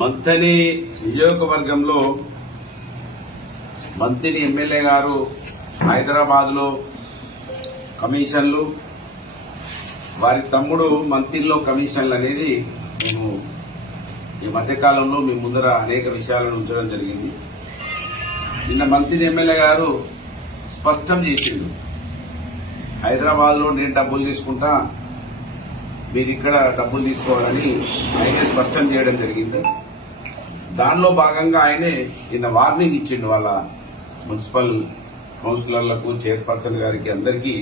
మంథని నియోజకవర్గంలో మంథని ఎమ్మెల్యే గారు హైదరాబాద్లో కమిషన్లు, వారి తమ్ముడు మంథనిలో కమిషన్లు అనేది మేము ఈ మధ్యకాలంలో మీ ముందర అనేక విషయాలను ఉంచడం జరిగింది. నిన్న మంథని ఎమ్మెల్యే గారు స్పష్టం చేసిండు, హైదరాబాద్లో నేను డబ్బులు తీసుకుంటా, మీరు ఇక్కడ డబ్బులు తీసుకోవాలని ఆయనే స్పష్టం చేయడం జరిగింది. దానిలో భాగంగా ఆయనే నిన్న వార్నింగ్ ఇచ్చిండు వాళ్ళ మున్సిపల్ కౌన్సిలర్లకు, చైర్పర్సన్ గారికి, అందరికీ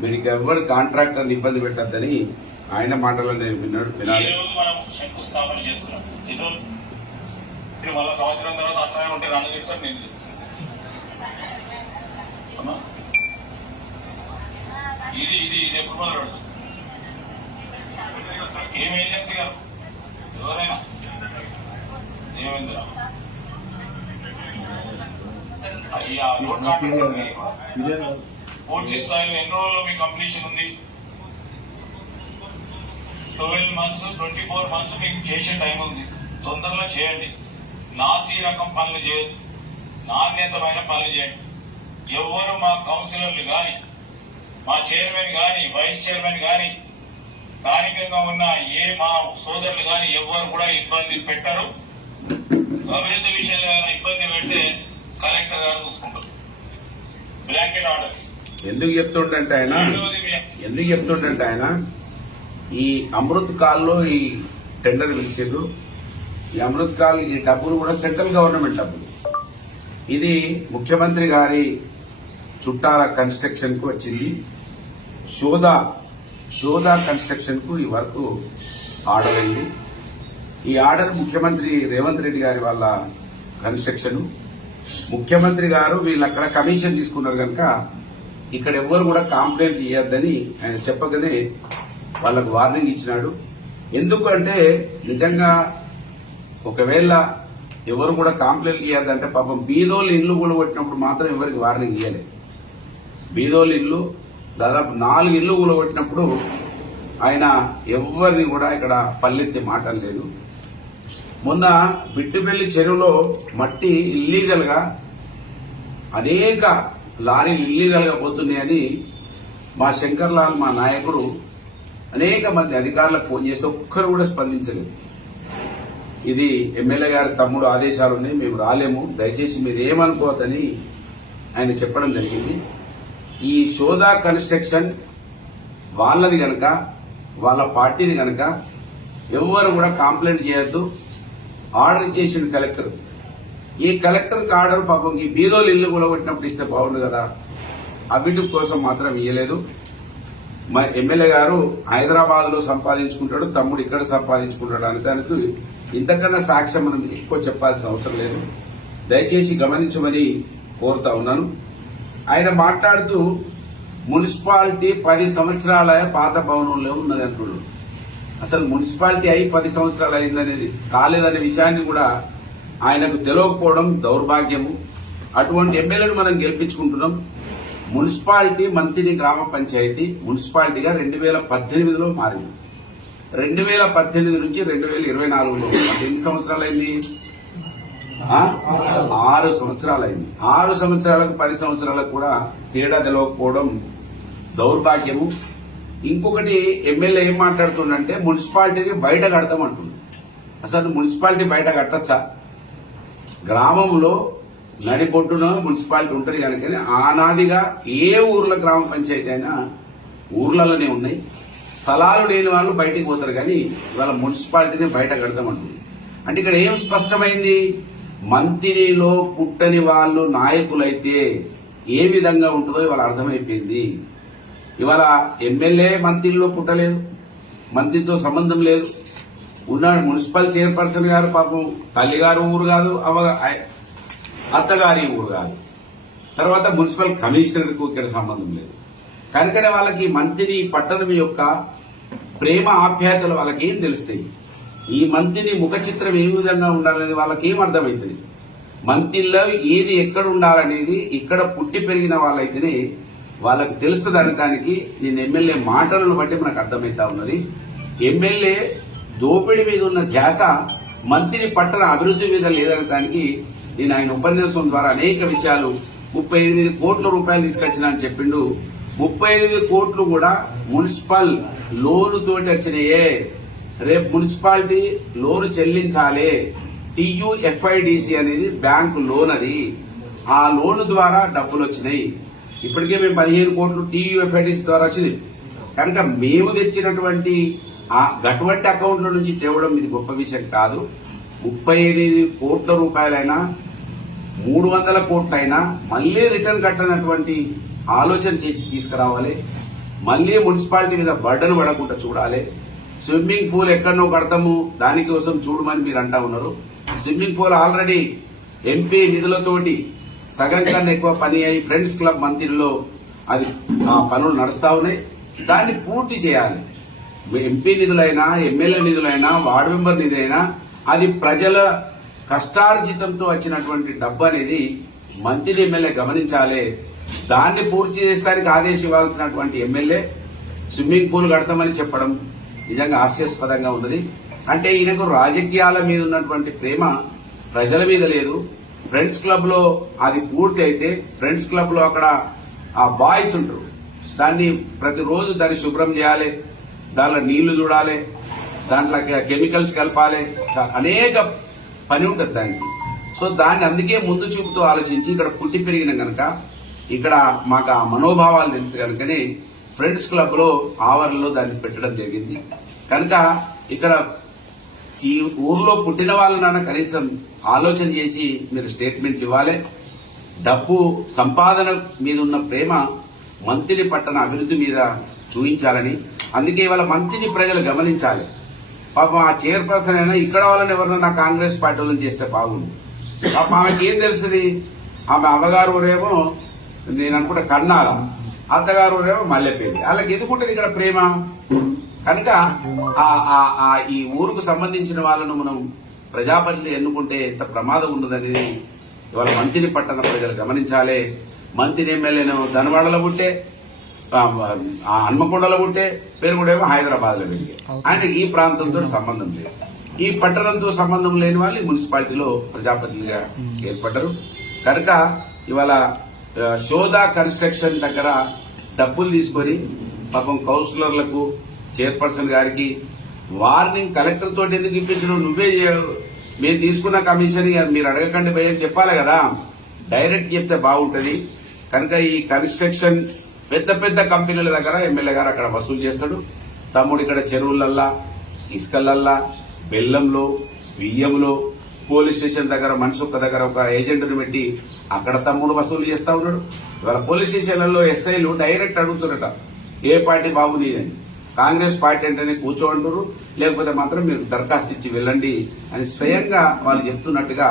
మీరు ఇక ఎవరు కాంట్రాక్టర్ని ఇబ్బంది పెట్టద్దని ఆయన మాటలో నేను వినాలి. ఏం ఏజెన్సీ గారు ఎవరైనా ఏమైందిరా పూర్తి స్థాయిలో ఎన్ని రోజుల్లో మీ కంప్లీషన్ ఉంది? 12 months 24 months మీకు చేసే టైం ఉంది. తొందరలో చేయండి. నాసి రకం పనులు చేయొద్దు, నాణ్యతమైన పనులు చేయండి. ఎవరు మా కౌన్సిలర్లు గాని, మా చైర్మన్ గాని, వైస్ చైర్మన్ గాని, స్థానికంగా ఉన్న మా సోదరులు గాని ఎవరు కూడా ఇబ్బంది పెట్టరు. అభివృద్ధి విషయంలో ఇబ్బంది పెడితే కలెక్టర్ గారు చూసుకుంటారు. బ్లాంకెట్ ఆర్డర్ ఎందుకు చెప్తుండంటే ఆయన ఈ అమృత్ కాల్లో ఈ టెండర్ పిలిచారు. ఈ అమృత్ కాల్ ఈ డబ్బులు కూడా సెంట్రల్ గవర్నమెంట్ డబ్బులు. ఇది ముఖ్యమంత్రి గారి చుట్టాల కన్స్ట్రక్షన్ కు వచ్చింది. శోధా కన్స్ట్రక్షన్ కు ఈ వర్క్ ఆర్డర్ అయింది. ఈ ఆర్డర్ ముఖ్యమంత్రి రేవంత్ రెడ్డి గారి వాళ్ళ కన్స్ట్రక్షన్. ముఖ్యమంత్రి గారు వీళ్ళు అక్కడ కమిషన్ తీసుకున్నారు కనుక ఇక్కడ ఎవ్వరు కూడా కంప్లైంట్ చేయొద్దని ఆయన చెప్పగానే వాళ్ళకు వార్నింగ్ ఇచ్చినాడు. ఎందుకంటే నిజంగా ఒకవేళ ఎవరు కూడా కంప్లైంట్ చేయొద్దంటే పాపం బీదోళ్ళు ఇల్లు కూడా కొట్టినప్పుడు మాత్రం ఎవరికి వార్నింగ్ ఇవ్వలేదు. బీదోళ్ళు ఇల్లు దాదాపు 4 ఇల్లు కూలగొట్టినప్పుడు ఆయన ఎవరిని కూడా ఇక్కడ పల్లెత్తి మాటలు లేదు. మొన్న బిట్టుపల్లి చెరువులో మట్టి ఇల్లీగల్ గా అనేక లారీలు ఇల్లీగల్ గా పోతున్నాయని మా శంకర్లాల్, మా నాయకుడు, అనేక మంది అధికారులకు ఫోన్ చేస్తే ఒక్కరు కూడా స్పందించలేదు. ఇది ఎమ్మెల్యే గారి తమ్ముడు ఆదేశాలు ఉన్నాయి, మేము రాలేము, దయచేసి మీరు ఏమనుకోవద్దని ఆయన చెప్పడం జరిగింది. ఈ శోధా కన్స్ట్రక్షన్ వాళ్ళది గనక, వాళ్ళ పార్టీది గనక ఎవరు కూడా కంప్లైంట్ చేయొద్దు. ఆర్డర్ ఇచ్చేసింది కలెక్టర్. ఈ కలెక్టర్కి ఆర్డర్ పాపం ఈ బీదోలు ఇల్లు కూలగొట్టినప్పుడు ఇస్తే బాగుండు కదా, అవిటి కోసం మాత్రం ఇయ్యలేదు. మరి ఎమ్మెల్యే గారు హైదరాబాద్ లో సంపాదించుకుంటాడు, తమ్ముడు ఇక్కడ సంపాదించుకుంటాడు అనే దానికి ఇంతకన్నా సాక్ష్యం మనం ఎక్కువ చెప్పాల్సిన అవసరం లేదు. దయచేసి గమనించమని కోరుతా ఉన్నాను. ఆయన మాట్లాడుతూ మున్సిపాలిటీ 10 సంవత్సరాల పాత భవనంలో ఉన్నది అంటున్నాడు. అసలు మున్సిపాలిటీ అయి 10 సంవత్సరాలు అయిందనేది కాలేదనే విషయాన్ని కూడా ఆయనకు తెలియకపోవడం దౌర్భాగ్యము. అటువంటి ఎమ్మెల్యేను మనం గెలిపించుకుంటున్నాం. మున్సిపాలిటీ మంథని గ్రామ పంచాయతీ మున్సిపాలిటీగా 2018లో మారింది. 2018 నుంచి 2024లో ఎన్ని సంవత్సరాలు అయింది? 6 సంవత్సరాలు అయింది. 6 సంవత్సరాలకు 10 సంవత్సరాలకు కూడా తేడా తెలియకపోవడం దౌర్భాగ్యము. ఇంకొకటి ఎమ్మెల్యే ఏం మాట్లాడుతుండంటే మున్సిపాలిటీని బయట కడతామంటుంది. అసలు మున్సిపాలిటీ బయట కట్టచ్చా? గ్రామంలో నడిబొడ్డున మున్సిపాలిటీ ఉంటుంది కనుక ఆనాదిగా ఏ ఊర్ల గ్రామ పంచాయతీ అయినా ఊర్లలోనే ఉన్నాయి. స్థలాలు లేని వాళ్ళు బయటికి పోతారు, కానీ ఇవాళ మున్సిపాలిటీని బయట కడతామంటుంది. అంటే ఇక్కడ ఏం స్పష్టమైంది? మంత్రిలో పుట్టని వాళ్ళు నాయకులైతే ఏ విధంగా ఉంటుందో ఇవాళ అర్థమైపోయింది. ఇవాళ ఎమ్మెల్యే మంత్రిలో పుట్టలేదు, మంత్రితో సంబంధం లేదు. ఉన్నాడు మున్సిపల్ చైర్పర్సన్ గారు, పాపం తల్లిగారు ఊరు కాదు, అత్తగారి ఊరు కాదు. తర్వాత మున్సిపల్ కమిషనర్ కు ఇక్కడ సంబంధం లేదు. కనుకనే వాళ్ళకి మంత్రి పట్టణం యొక్క ప్రేమ ఆప్యాయతలు వాళ్ళకి ఏం తెలుస్తాయి? ఈ మంత్రిని ముఖ చిత్రం ఏ విధంగా ఉండాలనేది వాళ్ళకి ఏం అర్థమవుతుంది? మంత్రిలో ఏది ఎక్కడ ఉండాలనేది ఇక్కడ పుట్టి పెరిగిన వాళ్ళైతేనే వాళ్ళకి తెలుస్తుంది. అనడానికి నేను ఎమ్మెల్యే మాటలను బట్టి మనకు అర్థమవుతా ఉన్నది. ఎమ్మెల్యే దోపిడీ మీద ఉన్న ధ్యాస మంత్రి పట్టణ అభివృద్ధి మీద లేదనే దానికి నేను ఆయన ఉపన్యాసం ద్వారా అనేక విషయాలు 38 కోట్ల రూపాయలు తీసుకొచ్చిన అని చెప్పిండు. 38 కోట్లు కూడా మున్సిపల్ లోను తోటి వచ్చినాయే. రేపు మున్సిపాలిటీ లోను చెల్లించాలి. TUFIDC అనేది బ్యాంకు లోన్, అది ఆ లోన్ ద్వారా డబ్బులు వచ్చినాయి. ఇప్పటికే మేము 15 కోట్లు TUFIDC ద్వారా వచ్చింది. కనుక మేము తెచ్చినటువంటి అటువంటి అకౌంట్ల నుంచి తేవడం ఇది గొప్ప విషయం కాదు. 38 కోట్ల రూపాయలైనా 300 కోట్లైనా మళ్లీ రిటర్న్ కట్టనటువంటి ఆలోచన చేసి తీసుకురావాలి. మళ్లీ మున్సిపాలిటీ మీద బర్డన్ పడకుండా చూడాలి. స్విమ్మింగ్ పూల్ ఎక్కడనో కడతాము దానికోసం చూడమని మీరు అంటా ఉన్నారు. స్విమ్మింగ్ పూల్ ఆల్రెడీ ఎంపీ నిధులతోటి సగం కన్నా ఎక్కువ పని అయి ఫ్రెండ్స్ క్లబ్ మంత్రిలో అది ఆ పనులు నడుస్తా ఉన్నాయి. దాన్ని పూర్తి చేయాలి. ఎంపీ నిధులైనా, ఎమ్మెల్యే నిధులైనా, వార్డు మెంబర్ నిధులైనా అది ప్రజల కష్టార్జితంతో వచ్చినటువంటి డబ్బు అనేది మంత్రి, ఎమ్మెల్యే గమనించాలి. దాన్ని పూర్తి చేసడానికి ఆదేశించాల్సినటువంటి ఎమ్మెల్యే స్విమ్మింగ్ పూల్ కడతామని చెప్పడం నిజంగా హాస్యాస్పదంగా ఉన్నది. అంటే ఈయనకు రాజకీయాల మీద ఉన్నటువంటి ప్రేమ ప్రజల మీద లేదు. ఫ్రెండ్స్ క్లబ్ లో అది పూర్తి అయితే, ఫ్రెండ్స్ క్లబ్ లో అక్కడ ఆ బాయ్స్ ఉంటారు, దాన్ని ప్రతిరోజు దాన్ని శుభ్రం చేయాలి, దాంట్లో నీళ్లు చూడాలి, దాంట్లో కెమికల్స్ కలపాలి, అనేక పని ఉంటుంది దానికి. సో దాన్ని అందుకే ముందు చూపుతూ ఆలోచించి ఇక్కడ పుట్టి పెరిగిన కనుక ఇక్కడ మాకు ఆ మనోభావాలు తెలుసు కనుకనే ఫ్రెండ్స్ క్లబ్ లో ఆవరణలో దాన్ని పెట్టడం జరిగింది. కనుక ఇక్కడ ఈ ఊర్లో పుట్టిన వాళ్ళనైనా కనీసం ఆలోచన చేసి మీరు స్టేట్మెంట్ ఇవ్వాలి. డబ్బు సంపాదన మీద ఉన్న ప్రేమ మంత్రి పట్టణ అభివృద్ధి మీద చూపించాలని, అందుకే ఇవాళ మంత్రిని ప్రజలు గమనించాలి. పాపం ఆ చైర్పర్సన్ అయినా ఇక్కడ వాళ్ళని ఎవరినైనా కాంగ్రెస్ పార్టీ వాళ్ళని చేస్తే బాగుంది. పాపం ఆమెకి ఏం తెలుస్తుంది? ఆమె అమ్మగారు ఊరేమో నేను అనుకుంటా కన్నాల, అత్తగారు ఊరేమో మల్లెపల్లి. వాళ్ళకి ఎందుకుంటుంది ఇక్కడ ప్రేమ? కనుక ఈ ఊరుకు సంబంధించిన వాళ్ళను మనం ప్రజాప్రతినిధులు ఎన్నుకుంటే ఎంత ప్రమాదం ఉండదనేది ఇవాళ మంత్రిని పట్టణ ప్రజలు గమనించాలి. మంత్రి ఎమ్మెల్యేను ధనవాడలో పుట్టే, హన్మకొండలో పుట్టే, పెరుగుడేమో హైదరాబాద్ లో పెరిగే. అంటే ఈ ప్రాంతంతో సంబంధం లేదు. ఈ పట్టణంతో సంబంధం లేని వాళ్ళు మున్సిపాలిటీలో ప్రజాప్రతినిధిగా ఏర్పడ్డారు. కనుక ఇవాళ శోధా కన్స్ట్రక్షన్ దగ్గర డబ్బులు తీసుకొని పాపం కౌన్సిలర్లకు, చైర్పర్సన్ గారికి వార్నింగ్ కలెక్టర్ తోటి ఎందుకు ఇప్పించడం? నువ్వే మేము తీసుకున్న కమిషన్ మీరు అడగకండి భయ్యని చెప్పాలి కదా. డైరెక్ట్ చెప్తే బాగుంటది. కనుక ఈ కన్స్ట్రక్షన్ పెద్ద పెద్ద కంపెనీల దగ్గర ఎమ్మెల్యే గారు అక్కడ వసూలు చేస్తాడు. తమ్ముడు ఇక్కడ చెరువులల్లా, ఇసుకలల్లా, బెల్లంలో, బియ్యంలో, పోలీస్ స్టేషన్ దగ్గర మనిషి ఒక్క దగ్గర ఒక ఏజెంట్ను పెట్టి అక్కడ తమ్ముడు వసూలు చేస్తా ఉన్నాడు. ఇవాళ పోలీస్ స్టేషన్లలో ఎస్ఐలు డైరెక్ట్ అడుగుతున్నట, ఏ పార్టీ బాబు నీదని. కాంగ్రెస్ పార్టీ అంటేనే కూర్చోంటారు, లేకపోతే మాత్రం మీరు దరఖాస్తు ఇచ్చి వెళ్ళండి అని స్వయంగా వాళ్ళు చెప్తున్నట్టుగా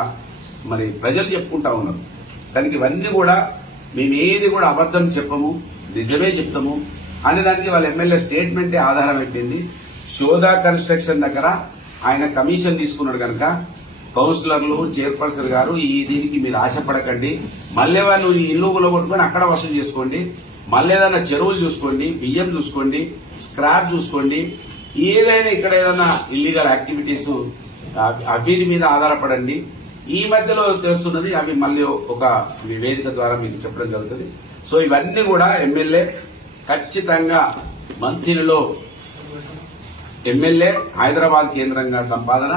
మరి ప్రజలు చెప్పుకుంటా ఉన్నారు. దానికి ఇవన్నీ కూడా మేమేది కూడా అబద్దం చెప్పము, నిజమే చెప్తాము అనే దానికి వాళ్ళ ఎమ్మెల్యే స్టేట్మెంటే ఆధారం పెట్టింది. శోధా కన్స్ట్రక్షన్ దగ్గర ఆయన కమిషన్ తీసుకున్నాడు కనుక కౌన్సిలర్లు, చైర్పర్సన్ గారు దీనికి మీరు ఆశపడకండి. మళ్ళీ వాళ్ళు ఇల్లు కొట్టుకొని అక్కడ వసూలు చేసుకోండి. మళ్ళీ ఏదైనా చెరువులు చూసుకోండి, బియ్యం చూసుకోండి, స్క్రాప్ చూసుకోండి. ఏదైనా ఇక్కడ ఏదైనా ఇల్లీగల్ యాక్టివిటీస్ వీటి మీద ఆధారపడండి. ఈ మధ్యలో తెలుస్తున్నది, అవి మళ్ళీ ఒక నివేదిక ద్వారా మీకు చెప్పడం జరుగుతుంది. సో ఇవన్నీ కూడా ఎమ్మెల్యే ఖచ్చితంగా మంత్రిలో ఎమ్మెల్యే హైదరాబాద్ కేంద్రంగా సంపాదన,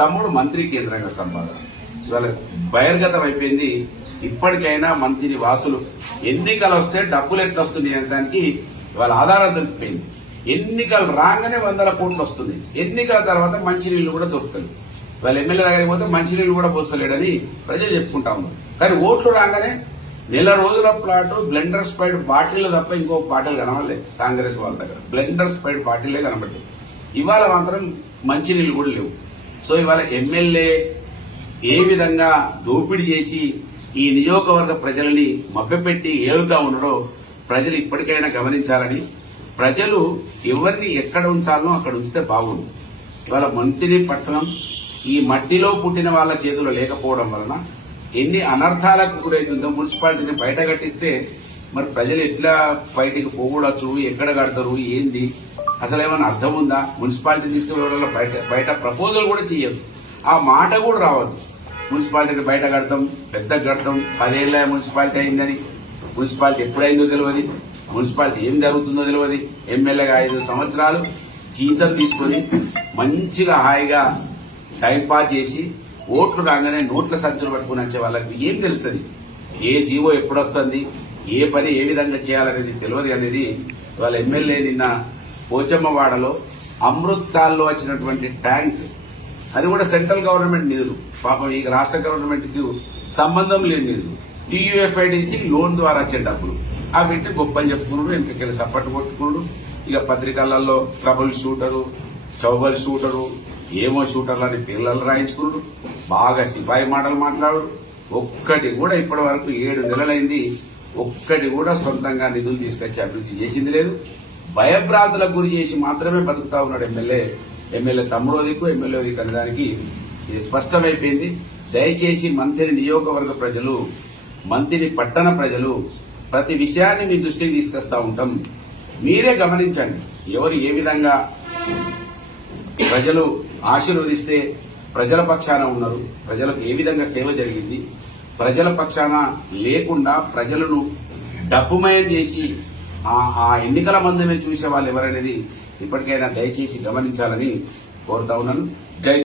తమ్ముడు మంత్రి కేంద్రంగా సంపాదన ఇవాళ బహిర్గతం అయిపోయింది. ఇప్పటికైనా మంత్రి వాసులు ఎన్నికలు వస్తే డబ్బులు ఎట్లా వస్తుంది అనడానికి ఇవాళ ఆధారం దొరికిపోయింది. ఎన్నికలు రాగానే 100 కోట్లు వస్తుంది, ఎన్నికల తర్వాత మంచినీళ్లు కూడా దొరుకుతాయి. వాళ్ళ ఎమ్మెల్యే దగ్గరికి పోతే మంచినీళ్లు కూడా పోస్తలేడని ప్రజలు చెప్పుకుంటా ఉన్నారు. కానీ ఓట్లు రాగానే నెల రోజుల పాటు బ్లెండర్ స్పైడ్ బాటిల్ తప్ప ఇంకో బాటిల్ కనబడలేదు కాంగ్రెస్ వాళ్ళ దగ్గర. బ్లెండర్ స్పైడ్ బాటిల్లే కనబడలేదు. ఇవాళ మాత్రం మంచినీళ్లు కూడా లేవు. సో ఇవాళ ఎమ్మెల్యే ఏ విధంగా దోపిడీ చేసి ఈ నియోజకవర్గ ప్రజలని మభ్యపెట్టి ఏలుతా ఉన్నాడో ప్రజలు ఇప్పటికైనా గమనించాలని, ప్రజలు ఎవరిని ఎక్కడ ఉంచాలో అక్కడ ఉంచితే బాగుండు. ఇవాళ మంత్రి పట్టణం ఈ మట్టిలో పుట్టిన వాళ్ళ చేతులు లేకపోవడం వలన ఎన్ని అనర్థాలకు గురైతుందో. మున్సిపాలిటీని బయట కట్టిస్తే మరి ప్రజలు ఎట్లా బయటికి పోకూడచ్చు, ఎక్కడ కడతారు, ఏంది, అసలు ఏమైనా అర్థం ఉందా? మున్సిపాలిటీ తీసుకువెళ్ళడంలో బయట ప్రపోజల్ కూడా చేయదు. ఆ మాట కూడా రావద్దు. మున్సిపాలిటీని బయట కడతాం, పెద్ద కడతాం, 10 ఏళ్ళ మున్సిపాలిటీ అయిందని, మున్సిపాలిటీ ఎప్పుడైందో తెలియదు, మున్సిపాలిటీ ఏం జరుగుతుందో తెలియదు. ఎమ్మెల్యేగా 5 సంవత్సరాలు జీతం తీసుకొని మంచిగా హాయిగా టైంపాస్ చేసి ఓట్లు రాగానే నోట్ల సంచులు పట్టుకుని వచ్చే వాళ్ళకి ఏం తెలుస్తుంది, ఏ జీవో ఎప్పుడు వస్తుంది, ఏ పని ఏ విధంగా చేయాలనేది తెలియదు అనేది. వాళ్ళ ఎమ్మెల్యే నిన్న పోచమ్మవాడలో అమృత్కాల్లో వచ్చినటువంటి ట్యాంక్, అది కూడా సెంట్రల్ గవర్నమెంట్ నిధులు, పాపం ఈ రాష్ట్ర గవర్నమెంట్ కి సంబంధం లేని నిధులు, టీయూఎఫ్ఐడిసి లోన్ ద్వారా వచ్చే డబ్బులు, ఆ పెట్టి గొప్పని చెప్పుకున్నాడు, ఎంపికలు సప్పట్టు కొట్టుకున్నాడు. ఇక పత్రికలలో ట్రబుల్ షూటరు, చౌబల్ షూటరు, ఏమో షూటర్లు అని పిల్లలు రాయించుకున్నాడు, బాగా సిపాయి మాటలు మాట్లాడు. ఒక్కటి కూడా ఇప్పటి వరకు 7 నెలలైంది, ఒక్కటి కూడా సొంతంగా నిధులు తీసుకొచ్చి అభివృద్ధి చేసింది లేదు. భయభ్రాంతులకు గురి చేసి మాత్రమే బతుకుతా ఉన్నాడు ఎమ్మెల్యే తమ్ముడో దిక్కు, ఎమ్మెల్యే దిక్కు అనే దానికి ఇది స్పష్టమైపోయింది. దయచేసి మంత్రి నియోజకవర్గ ప్రజలు, మంత్రి పట్టణ ప్రజలు ప్రతి విషయాన్ని మీ దృష్టికి తీసుకొస్తా ఉంటాం. మీరే గమనించండి, ఎవరు ఏ విధంగా ప్రజలు ఆశీర్వదిస్తే ప్రజల పక్షాన ఉన్నారు, ప్రజలకు ఏ విధంగా సేవ జరిగింది, ప్రజల పక్షాన లేకుండా ప్రజలను డబ్బుమయం చేసి ఆ ఎన్నికల మందమే చూసే వాళ్ళు ఎవరనేది ఇప్పటికైనా దయచేసి గమనించాలని కోరుతా ఉన్నాను. జై